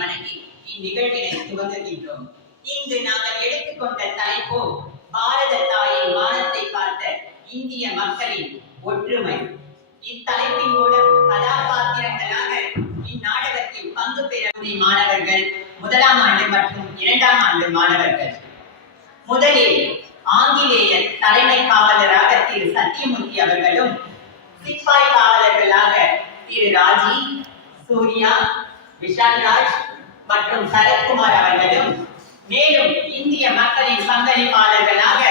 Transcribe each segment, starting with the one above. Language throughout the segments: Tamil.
வணங்கி இந்நிகழ்வினை துவங்குகின்றோம். இங்கு நாங்கள் எடுத்துக்கொண்ட தலைப்போ பாரத தாயின் மானத்தை காத்த இந்திய மக்களின் ஒற்றுமை. இத்தலைப்பின் மூலம் கதாபாத்திரங்களாக இந்நாடகத்தில் பங்கு பெறும் மாணவர்கள், முதலாம் ஆண்டு மற்றும் இரண்டாம் ஆண்டு மாணவர்கள். முதலில் ஆங்கிலேயர் தலைமை காவலராக திரு சத்தியமூர்த்தி அவர்களும், சிப்பாய் காவலர்களாக திரு ராஜி, சூர்யா, விஷால்ராஜ் மற்றும் சரத்குமார் அவர்களும், மேலும் இந்திய மக்களின் பங்களிப்பாளர்களாக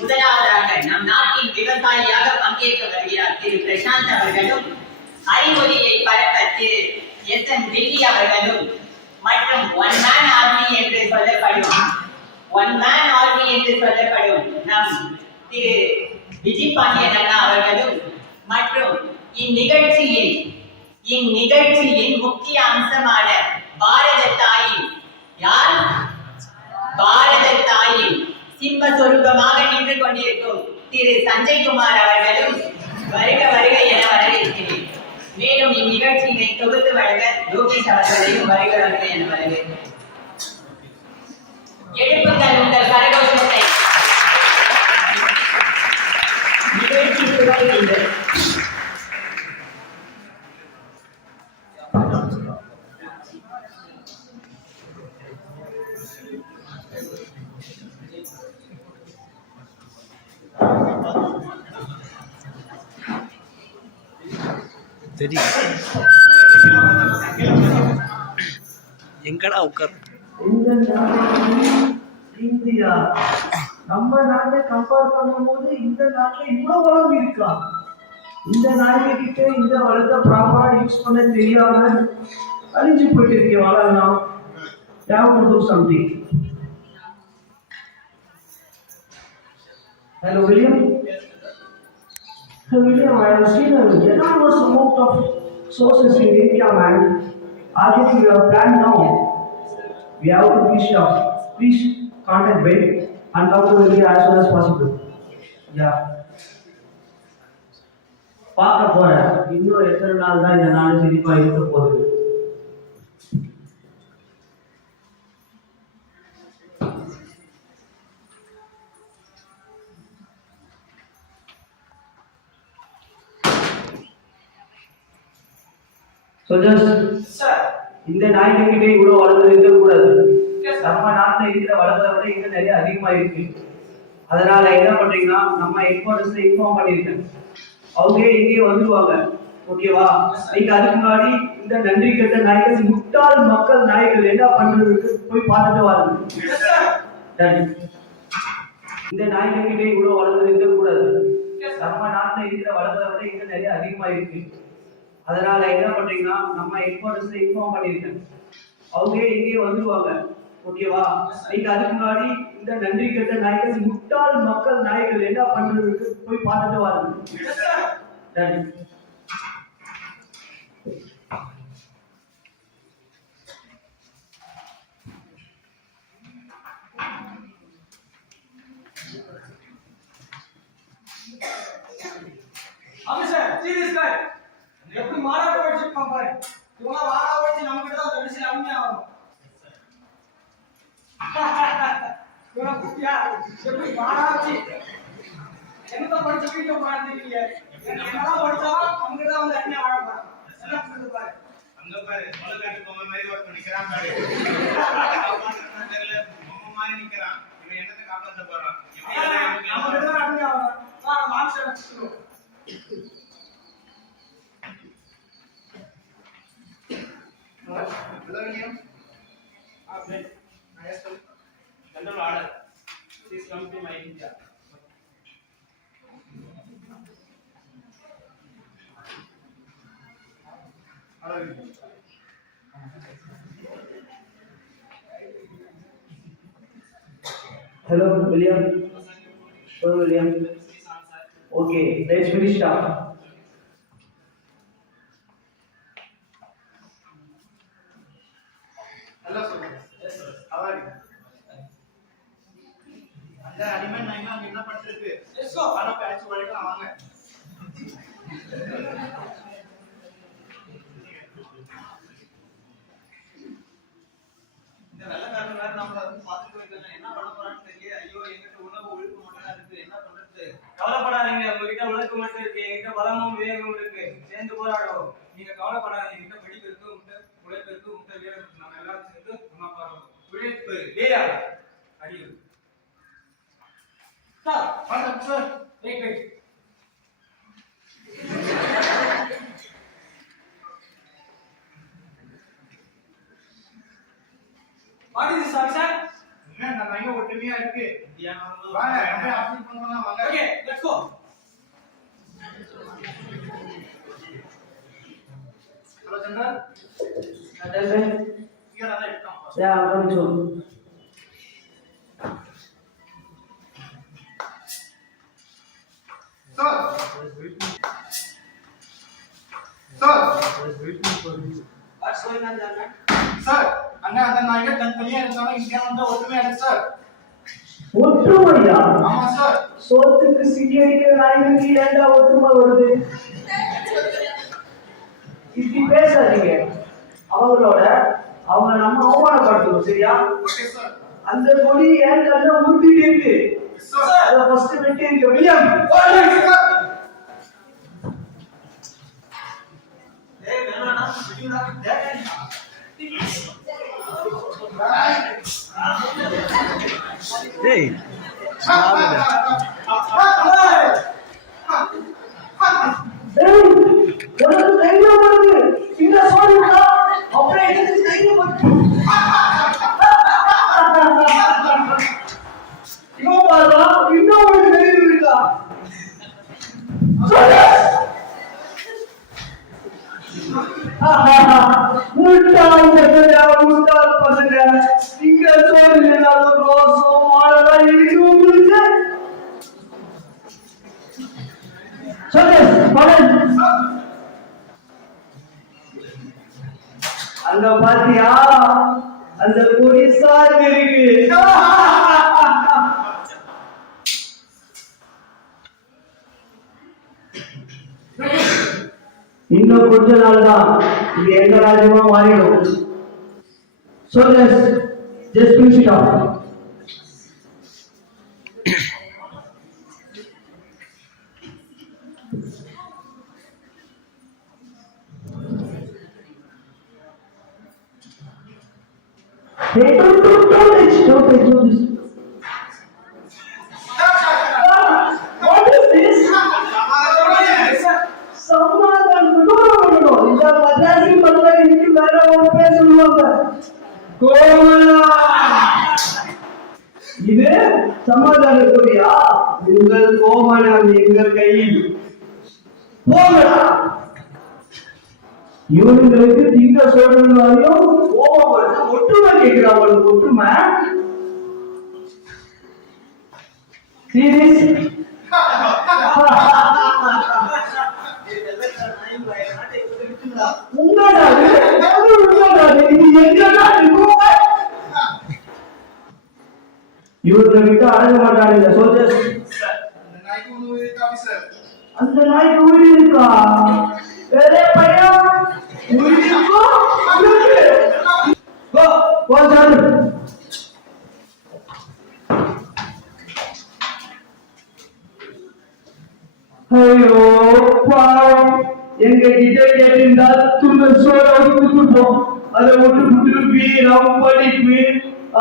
முதலாவதாக நம் நாட்டின் விவசாயியாக பங்கேற்க வருகிறார் திரு பிரசாந்த் அவர்களும், அறிவொலியை பரப்ப திரு எஸ்.என். தில்லி அவர்களும் மற்றும் ஒன் மேன் ஆர்மி என்று சொல்லப்படும் நம் திரு விஜய் பாண்டியன் அண்ணா அவர்களும் மற்றும் இந்நிகழ்ச்சியின் முக்கிய அம்சமான பாரத தாயின் சிம்ம சொரூபமாக நின்று கொண்டிருக்கும் திரு சஞ்சய்குமார் அவர்களும் வருக வருக என வரவேற்கிறேன். மேலும் இந்நிகழ்ச்சியினை தொகுத்து வழங்க லோகேஷ் அவர்களையும் வருக வருக என வரவேற்கிறேன். எழுப்புங்கள் உங்கள் கரகோஷத்தை. நிகழ்ச்சி துவங்குகின்றது. எங்கடா உட்கார். இந்தியா நம்ம நாட்டை கம்பேர் பண்ணும்போது இந்த நாட்டுல இவ்வளவு வளம் இருக்கா? இந்த நாயக கிட்ட இந்த வளத்தை ப்ராப்பரா யூஸ் பண்ண தெரியாம அழிஞ்சு போயிட்டு இருக்கேன். வளரலாம். Have to do something. Hello, William. Hello, William. I have seen an enormous amount of sources in India, man. I think we have planned now. We have to please contact Ben and come to India as soon as possible. Yeah. பார்க்க போறேன். இன்னும் எத்தனை நாள் தான் இந்த நாடு சிரிப்பா இருக்க போகுது? இந்த நாய்க்கிட்ட இவ்வளவு வளர்ந்து இருக்க கூடாது. நம்ம நாட்டுல இருக்கிற வளர்றத விட இங்க நிறைய அதிகமா இருக்கு. அதனால என்ன பண்றீங்கன்னா, நம்ம ஹெட்குவார்டர்ஸ்ல இன்ஃபார்ம் பண்ணிருக்கேன். அவங்க இங்கே வந்துருவாங்க. ஓகேவா? நீங்க அதுக்கு முன்னாடி இந்த நன்றி கெட்ட நாய்கள், முட்டாள் மக்கள் நாய்கள் என்ன பண்றதுக்கு போய் பார்த்துட்டு வாருங்க. இந்த நாய்க்கிட்ட இவ்வளவு வளர்ந்து இருக்க கூடாது. நம்ம நாட்டுல இருக்கிற வளர்றத விட இங்க நிறைய அதிகமா இருக்கு. அதனால என்ன பண்றீங்கன்னா, நம்ம ஹெட்குவார்டர்ஸ்ல இன்ஃபார்ம் பண்ணிருக்கேன். அவங்க இங்கே வந்துருவாங்க. ஓகேவா? நீங்க அதுக்கு முன்னாடி இந்த நன்றி கெட்ட நாய்கள், முட்டாள் மக்கள் நாய்கள் என்ன பண்றதுக்கு போய் பார்த்துட்டு வாருங்க. எப்படி மாறாட்ட வச்சிருப்பான் பாரு. இவங்க வாடா வச்சு நம்ம கிட்ட தான் கடைசியில் அம்மியாகும். இவனை குட்டியா எப்படி வாடா வச்சு என்ன படிச்ச வீட்டை பார்த்துருக்கீங்க? என்னதான் படிச்சாலும் அவங்க கிட்ட தான் வந்து அண்ணியா வாழ போறான். பாரு அங்க பாரு மொழக்காட்டு பொம்மை மாதிரி ஒருத்தன் நிக்கிறான் பாரு. தெரியல பொம்மை மாதிரி நிக்கிறான். இவன் என்னத்தை காப்பாற்ற போறான்? நம்ம கிட்ட தான் அண்ணியா வரான். மாம்சம் வச்சுக்கணும். Hello, William. Ben. Yes, sir. General order. Please come to my India. Hello, William. Hello, William. Hello, William. Okay, let's finish up. Hello, sir. Yes, sir. How are you? அந்த அனிமன் நாங்க அங்க என்ன பண்றது? Yes go. ஆனா பேட்ச் வரைக்கும் வாங்க. What is this officer? நம்ம எங்க ஒற்றுமையா இருக்கு வாங்க அப்படியே ஆபீஸ் பண்ணலாம் வாங்க. Okay let's go. Hello Chandran அதல்ல இங்க நான் இருக்கேன். யா கொஞ்சம் sir sir what's going on there man? Sir அங்க அந்த நாய்ங்க தனியா இருந்தாலும் இங்க வந்து ஒற்றுமையா இருக்கு சார். ஒற்றுமையா? ஆமா சார். சோத்துக்கு சிக்கியடிக்கிற நாய்களுக்கு ஏன்டா ஒற்றுமை வருது? இப்படி பேசாதீங்க. அவங்க நம்ம அவமானப்படுத்தணும், சரியா? Okay sir. அந்த கொடி ஏன் கண்ண ஊத்திட்டு இருக்கு. சார் அத ஃபர்ஸ்ட் வெட்டி இங்க வில்லியம். ஏய் வேணாடா விடுடா. டேய் உனக்கு தைரியம் வருது. இந்த சோழிடா. அப்புறம் எனக்கு தைரியம் வருது. இவன் பாருடா, இன்னும் உனக்கு தைரியம் இருக்கா? முட்டாள் பசங்க இங்க சோறு ரோசம் மாடெல்லாம் இருக்கு உங்களுக்கு. அங்க பாத்தியா அந்த கொடி சார்ந்து இருக்கு. இன்னும் கொஞ்ச நாள் தான் இது எங்க ராஜ்யமா மாறிடும். So just finish it off. Hey, don't touch this. What is this? சமாதானம். No. இந்த மദ്രാசி மக்கள் இன்னைக்கு வேற ஒரு பேர் சொல்லுவாங்க. கோமலா. இது சமாதான கொடியா? உங்கள் கோமலா எங்கள் கையில். போங்கடா. இவங்களுக்கு திங்க சொல்றதுனாலையும் கோபம் வருது. ஒற்றுமை கேட்கிறா அவளுக்கு ஒற்றுமை. சீரியஸ் இவர்களை விட்டு அடங்க மாட்டாங்க சோல்ஜர்ஸ். அந்த நாய்க்கு உயிர் இருக்கா? வேற பையன் உயிர் இருக்கோ? ஐயோ பாவம், எங்க கிட்ட கேட்டிருந்தா துண்டு சோற கொடுத்துருப்போம். அதை விட்டு வீரம் படிப்பு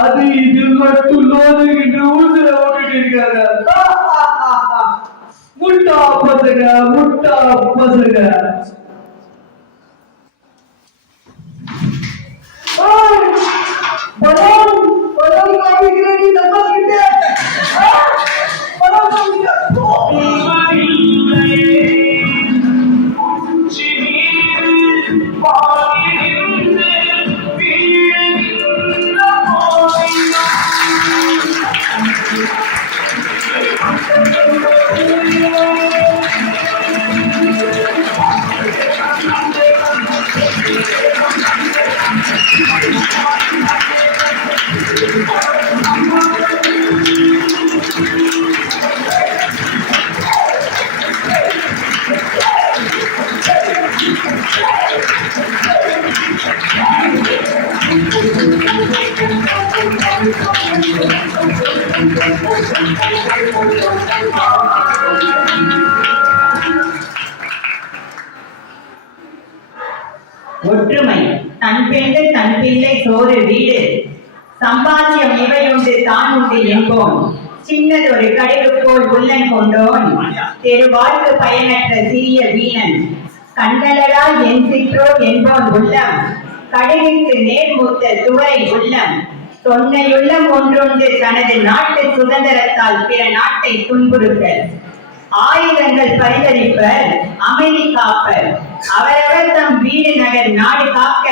அது இது மட்டும் லோதுகிட்டு ஊசுல ஓட்டிட்டு இருக்காங்க. முட்டா பசங்க. பலம் காமிக்கிற நீ நம்ம கிட்ட பலம் ஒற்றுமை தன் பெண்டு தன் பிள்ளை சோறு வீடு சம்பாத்தியம் இவையுண்டு தான் உண்டு என்போம். சின்னதொரு கடிவுக்கோள் உள்ளன் கொண்டோன் தெருவாழ்வு பயனற்ற சிறிய வீணன் கண்டலரால் என் சிற்றோர் என்போன் உள்ளம் கடிவுக்கு நேர்மூத்த துவரை உள்ளம் தொன்னையுள்ளம் ஒன்றொன்று தனது நாட்டு சுதந்திரத்தால் பிற நாட்டை துன்புறுத்தல், ஆயுதங்கள் பரிகரிப்பர், அமைதி காப்பர், அவரவர் தம் வீடு நகர் நாடு காக்க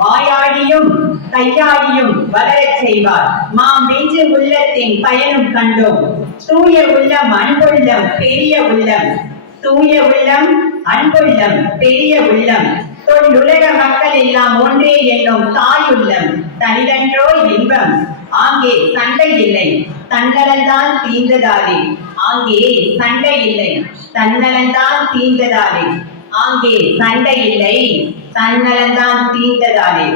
வாயாடியும் கையாடியும் வளரச் செய்வார். மாம் வெஞ்சு உள்ளத்தின் பயனும் கண்டோம். தூய உள்ளம் அன்புள்ளம் பெரிய உள்ளம், தூய உள்ளம் அன்புள்ளம் பெரிய உள்ளம், தொல்லுலக மக்கள் எல்லாம் ஒன்றே என்னும் தாயுள்ளம், தனிதன்றோ இன்பம். ஆங்கே சண்டை இல்லை தன்னலந்தான் தீர்ந்ததாலே, ஆங்கே சண்டை இல்லை தன்னலந்தான் தீர்ந்ததாலே, ஆங்கே சண்டை இல்லை தன்னலந்தான் தீர்ந்ததாலே.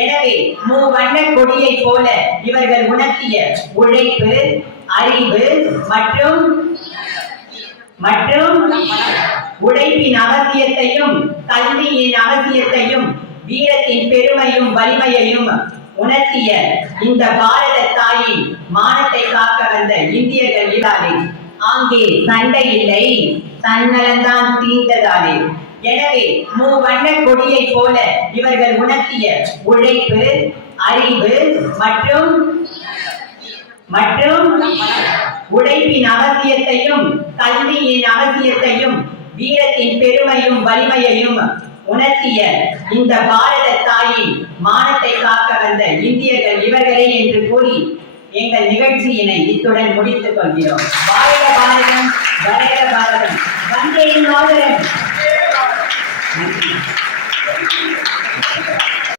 எனவே மூவண்ண கொடியை போல இவர்கள் உணர்த்திய உழைப்பு, அறிவு மற்றும் உழைப்பின் அவசியத்தையும் கல்வியின் அவசியத்தையும் வீரத்தின் பெருமையும் வலிமையையும் உணர்த்திய இந்த பாரத தாயின் மானத்தை காக்க வந்த இந்தியர்கள் இதாலே, ஆங்கே சண்டை இல்லை தன்னலந்தான் தீர்ந்ததாலே. எனவே மூவண்ண கொடியை போல இவர்கள் உணர்த்திய உழைப்பு, அறிவு மற்றும் உழைப்பின் அவசியத்தையும் கல்வியின் அவசியத்தையும் வீரத்தின் பெருமையும் வலிமையையும் உணர்த்திய இந்த பாரத தாயின் மானத்தை காக்க வந்த இந்தியர்கள் இவர்களே என்று கூறி எங்கள் நிகழ்ச்சியினை இத்துடன் முடித்துக் கொள்கிறோம். வாழ்க பாரதம், வளர்க பாரதம், வந்தே மாதரம்.